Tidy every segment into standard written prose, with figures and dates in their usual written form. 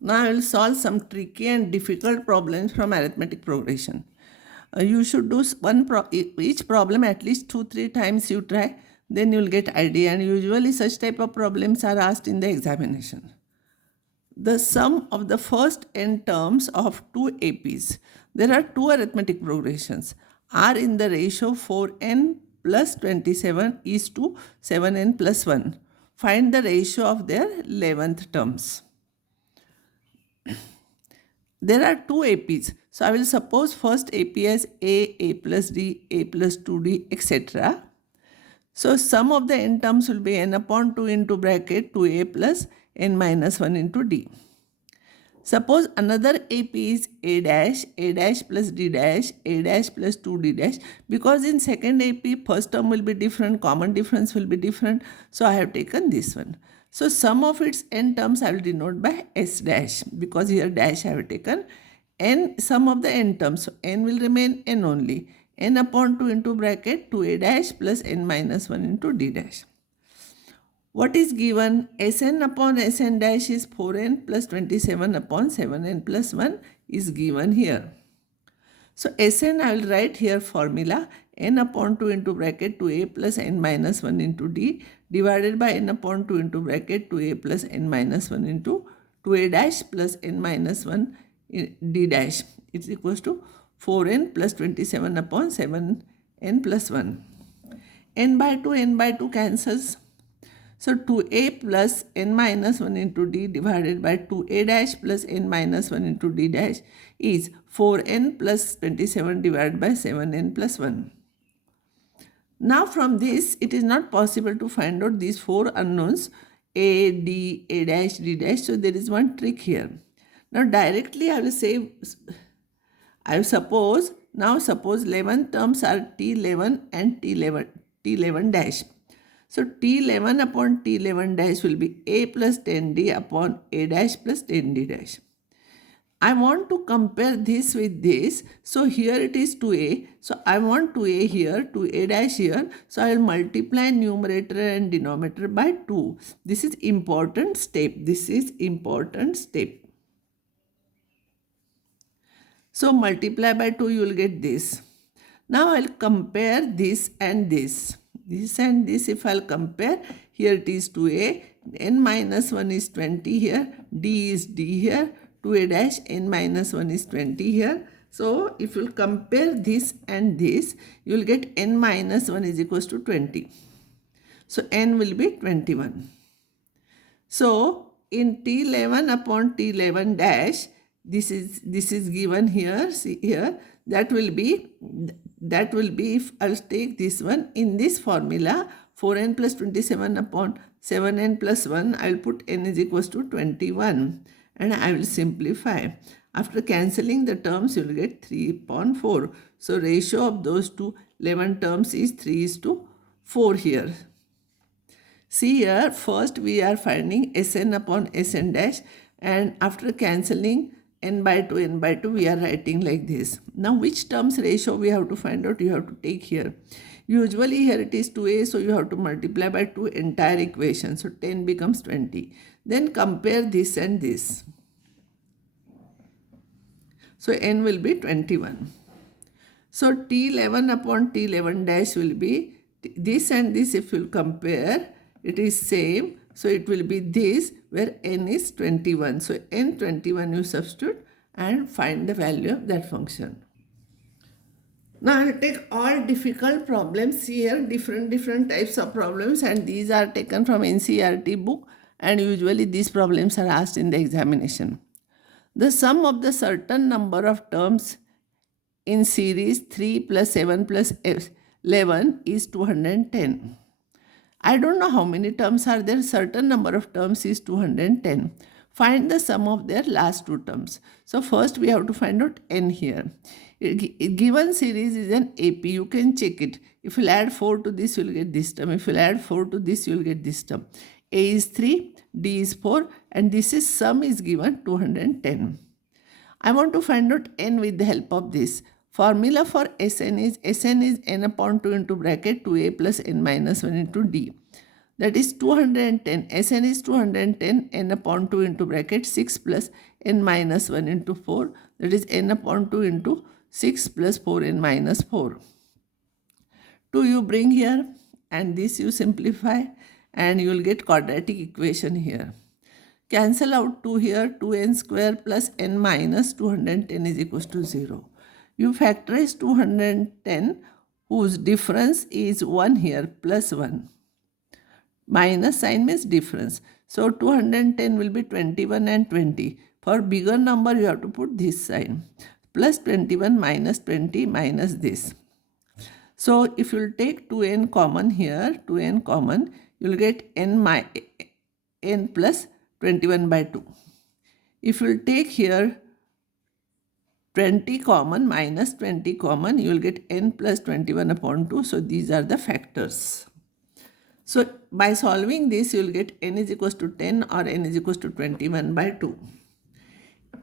Now I will solve some tricky and difficult problems from arithmetic progression. You should do each problem at least 2-3 times you try, then you will get idea, and usually such type of problems are asked in the examination. The sum of the first n terms of two APs. There are two arithmetic progressions are in the ratio 4n plus 27 is to 7n plus 1. Find the ratio of their 11th terms. There are two APs. So I will suppose first AP as A plus D, A plus 2D, etc. So sum of the n terms will be n upon 2 into bracket 2A plus n minus 1 into D. Suppose another AP is A dash plus D dash, A dash plus 2D dash. Because in second AP, first term will be different, common difference will be different. So I have taken this one. So sum of its n terms I will denote by S dash. Because here dash I have taken n, sum of the n terms. So n will remain n only. N upon 2 into bracket 2A dash plus n minus 1 into D dash. What is given? Sn upon Sn dash is 4n plus 27 upon 7n plus 1 is given here. So Sn I will write here formula n upon 2 into bracket 2a plus n minus 1 into d divided by n upon 2 into bracket 2a plus n minus 1 into 2a dash plus n minus 1 d dash. It's equals to 4n plus 27 upon 7n plus 1. N by 2 cancels. So 2a plus n minus 1 into d divided by 2a dash plus n minus 1 into d dash is 4n plus 27 divided by 7n plus 1. Now from this, it is not possible to find out these four unknowns a, d, a dash, d dash. So there is one trick here. Now directly I will say, suppose 11 terms are T11 and T11 dash. So T11 upon T11 dash will be A plus 10D upon A dash plus 10D dash. I want to compare this with this. So here it is 2A. So I want 2A here, 2A dash here. So I will multiply numerator and denominator by 2. This is important step. So multiply by 2, you will get this. Now I will compare this and this. This and this, if I'll compare, here it is 2a, n minus 1 is 20 here, d is d here, 2a dash, n minus 1 is 20 here. So if you'll compare this and this, you will get n minus 1 is equals to 20. So n will be 21. So in T11 upon T11 dash, this is given here, see here, that will be if I'll take this one in this formula 4n plus 27 upon 7n plus 1, I will put n is equals to 21 and I will simplify. After cancelling the terms, you will get 3 upon 4. So ratio of those two 11 terms is 3:4 here. See here, first we are finding Sn upon Sn dash, and after cancelling n by 2, we are writing like this. Now which terms ratio we have to find out, you have to take here. Usually here it is 2a, so you have to multiply by 2 entire equation. So 10 becomes 20. Then compare this and this. So n will be 21. So T11 upon T11 dash will be this and this. If you compare, it is same. So it will be this where n is 21. So n 21 you substitute and find the value of that function. Now I will take all difficult problems here, different types of problems, and these are taken from NCERT book, and usually these problems are asked in the examination. The sum of the certain number of terms in series 3 plus 7 plus 11 is 210. I don't know how many terms are there. Certain number of terms is 210. Find the sum of their last two terms. So first we have to find out n here. Given series is an AP. You can check it. If you add 4 to this, you will get this term. If you add 4 to this, you will get this term. A is 3, D is 4, and this is sum is given 210. I want to find out n with the help of this. Formula for Sn is n upon 2 into bracket 2a plus n minus 1 into d. that is 210. Sn is 210, n upon 2 into bracket 6 plus n minus 1 into 4, that is n upon 2 into 6 plus 4n minus 4. 2 you bring here and this you simplify and you will get quadratic equation here. Cancel out 2 here, 2n square plus n minus 210 is equals to 0. You factorize 210 whose difference is 1 here plus 1. Minus sign means difference. So 210 will be 21 and 20. For bigger number you have to put this sign. Plus 21 minus 20 minus this. So if you will take 2n common here, 2n common, you will get n plus 21 by 2. If you will take here 20 common minus 20 common, you will get n plus 21 upon 2. So these are the factors. So by solving this, you will get n is equals to 10 or n is equals to 21 by 2.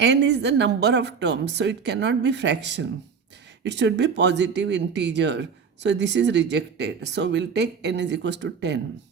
N is the number of terms, so it cannot be fraction. It should be positive integer. So this is rejected. So we'll take n is equals to 10.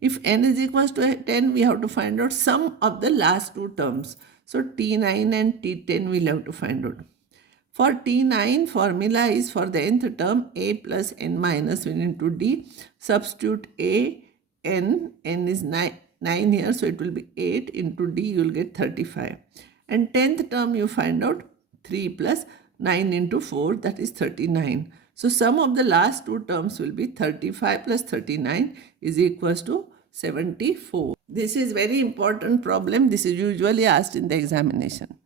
If n is equals to 10, we have to find out sum of the last two terms. So T9 and T10 we'll have to find out. For T9, formula is for the nth term a plus n minus 1 into d. Substitute a, n is 9 here, so it will be 8 into d, you will get 35. And 10th term you find out 3 plus 9 into 4, that is 39. So sum of the last two terms will be 35 plus 39 is equals to 74. This is very important problem. This is usually asked in the examination.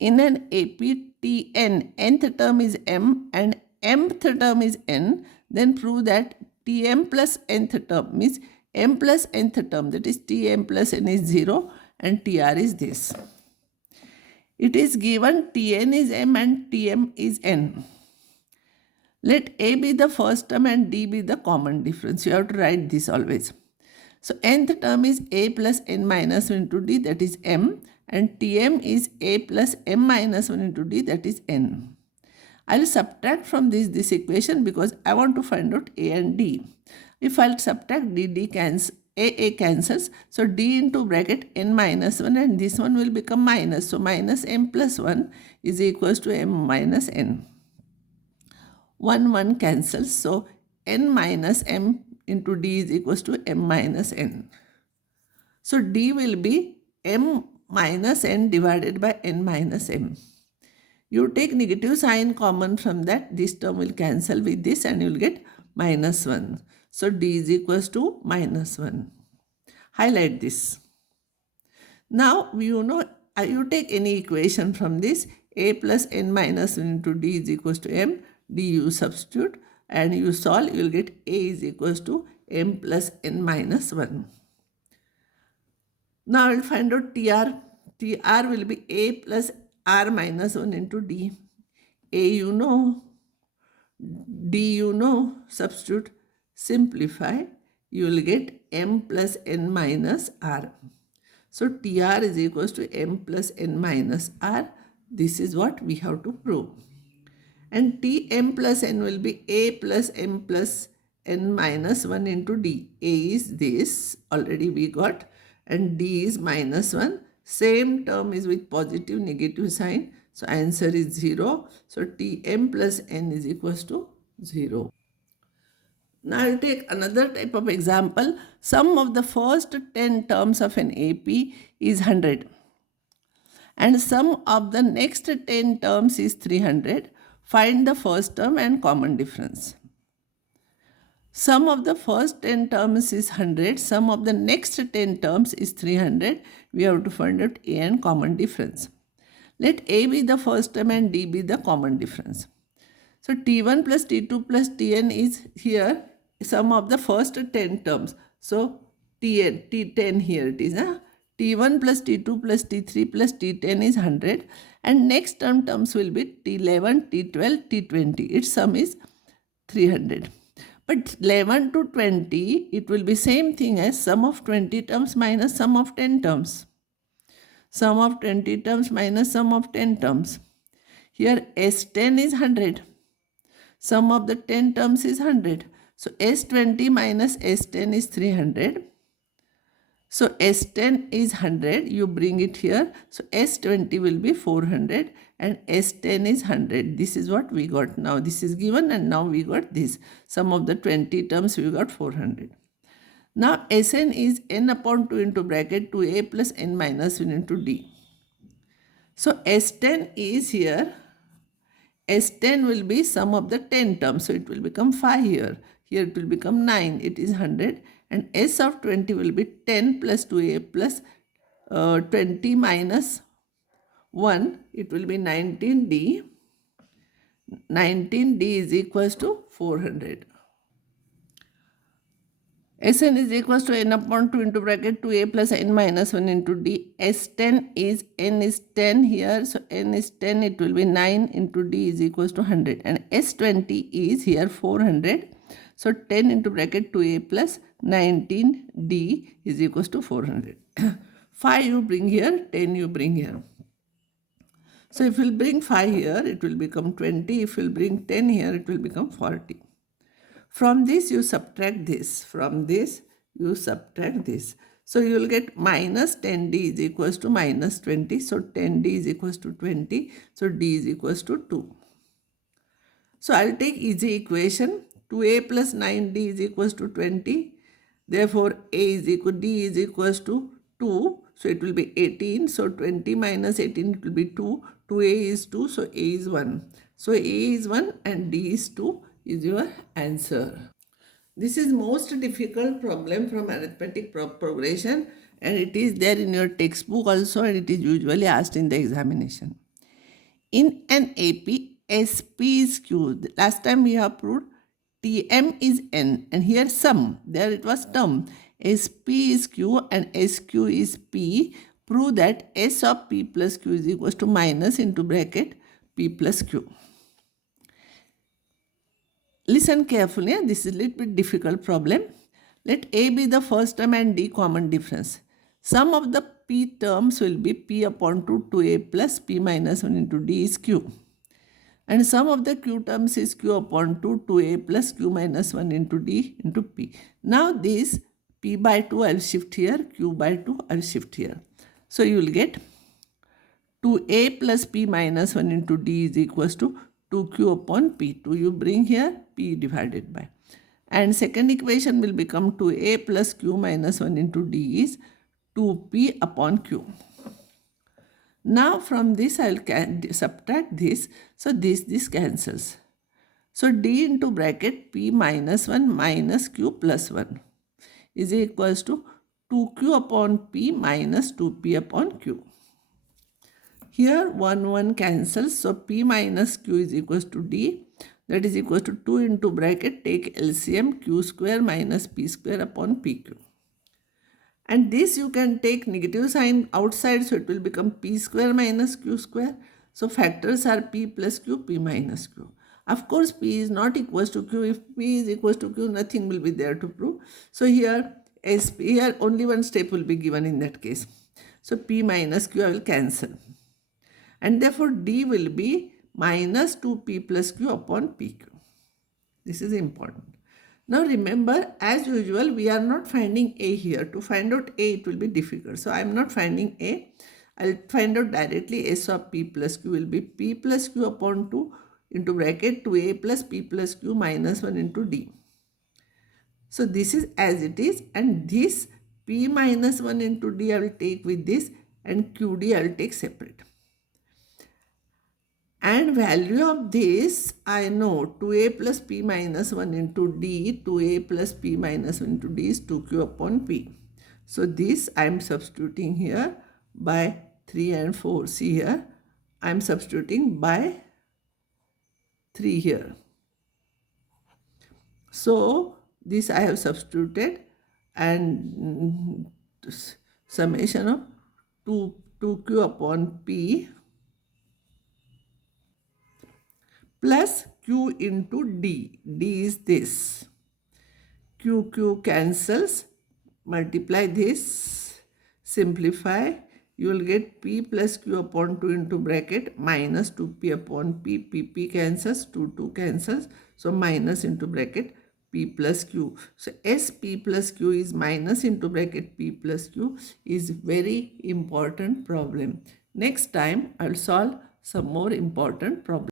In an APTN, nth term is m and mth term is n, then prove that Tm plus nth term means m plus nth term, that is Tm plus n is 0 and Tr is this. It is given Tn is m and Tm is n. Let a be the first term and d be the common difference. You have to write this always. So nth term is a plus n minus 1 into d, that is m, and Tm is a plus m minus 1 into d, that is n. I will subtract from this equation because I want to find out a and d. If I will subtract d cancels, a cancels, so d into bracket n minus 1 and this one will become minus. So minus m plus 1 is equals to m minus n. 1 cancels, so n minus m into d is equals to m minus n. So d will be m minus n divided by n minus m. You take negative sign common from that, this term will cancel with this and you will get minus 1. So d is equals to minus 1. Highlight this. Now you take any equation from this, a plus n minus 1 into d is equals to m, d you substitute and you solve, you will get a is equals to m plus n minus 1. Now I will find out Tr. Tr will be a plus r minus 1 into d. A you know, d you know, substitute, simplify, you will get m plus n minus r. So Tr is equals to m plus n minus r. This is what we have to prove. And Tm plus n will be a plus m plus n minus 1 into d. A is this, already we got, and d is minus 1. Same term is with positive negative sign. So answer is 0. So Tm plus n is equals to 0. Now I will take another type of example. Sum of the first 10 terms of an AP is 100. And sum of the next 10 terms is 300. Find the first term and common difference. Sum of the first 10 terms is 100. Sum of the next 10 terms is 300. We have to find out a and common difference. Let a be the first term and d be the common difference. So T1 plus T2 plus Tn is here sum of the first 10 terms. So T10 here it is. T1 plus T2 plus T3 plus T10 is 100. And next terms will be T11, T12, T20. Its sum is 300. But 11 to 20, it will be same thing as sum of 20 terms minus sum of 10 terms. Sum of 20 terms minus sum of 10 terms. Here S10 is 100. Sum of the 10 terms is 100. So S20 minus S10 is 300. So S10 is 100, you bring it here. So S20 will be 400 and S10 is 100. This is what we got now. This is given and now we got this. Sum of the 20 terms we got 400. Now Sn is n upon 2 into bracket 2a plus n minus 1 into d. So S10 is here. S10 will be sum of the 10 terms. So it will become 5 here. Here it will become 9. It is 100. And S of 20 will be 10 plus 2a plus 20 minus 1. It will be 19d. 19d is equals to 400. Sn is equals to n upon 2 into bracket 2a plus n minus 1 into d. S10 is n is 10 here. So n is 10. It will be 9 into d is equals to 100. And S20 is here 400. So 10 into bracket 2a plus 19d is equals to 400. 5 you bring here, 10 you bring here. So if you bring 5 here, it will become 20. If you bring 10 here, it will become 40. From this you subtract this. From this you subtract this. So you will get minus 10d is equals to minus 20. So 10d is equals to 20. So d is equals to 2. So I will take easy equation. 2a plus 9d is equals to 20. Therefore a is equal, d is equals to 2. So it will be 18. So 20 minus 18 it will be 2. 2a is 2. So a is 1. So a is 1 and d is 2 is your answer. This is most difficult problem from arithmetic progression and it is there in your textbook also and it is usually asked in the examination. In an AP, SP is Q. Last time we have proved TM is N and here sum. There it was term. SP is Q and SQ is P. Prove that S of P plus Q is equals to minus into bracket P plus Q. Listen carefully. This is a little bit difficult problem. Let A be the first term and D common difference. Sum of the P terms will be P upon 2 2a plus P minus 1 into D is Q. And sum of the Q terms is Q upon 2 2a plus Q minus 1 into D into P. Now this P by 2 I will shift here, Q by 2 I will shift here. So you will get 2a plus P minus 1 into D is equals to 2q upon P. 2 you bring here, P divided by. And second equation will become 2a plus Q minus 1 into D is 2P upon Q. Now from this I will subtract this. So this cancels. So D into bracket P minus 1 minus Q plus 1 is equals to 2Q upon P minus 2P upon Q. Here 1 cancels. So P minus Q is equals to D. That is equals to 2 into bracket take LCM Q square minus P square upon PQ. And this you can take negative sign outside. So it will become P square minus Q square. So factors are P plus Q, P minus Q. Of course, P is not equals to Q. If P is equals to Q, nothing will be there to prove. So here only one step will be given in that case. So P minus Q I will cancel. And therefore D will be minus 2P plus Q upon PQ. This is important. Now remember, as usual, we are not finding A here. To find out A, it will be difficult. So I am not finding A. I will find out directly S of P plus Q will be P plus Q upon 2 into bracket 2A plus P plus Q minus 1 into D. So this is as it is, and this P minus 1 into D I will take with this and QD I will take separate. And value of this, I know 2a plus p minus 1 into d, 2a plus p minus 1 into d is 2q upon p. So this I am substituting here by 3 and 4. See here, I am substituting by 3 here. So this I have substituted and summation of 2q upon p plus Q into D. D is this. Q cancels. Multiply this. Simplify. You will get P plus Q upon 2 into bracket minus 2P upon P. P cancels. 2 cancels. So minus into bracket P plus Q. So SP plus Q is minus into bracket P plus Q is very important problem. Next time I'll solve some more important problem.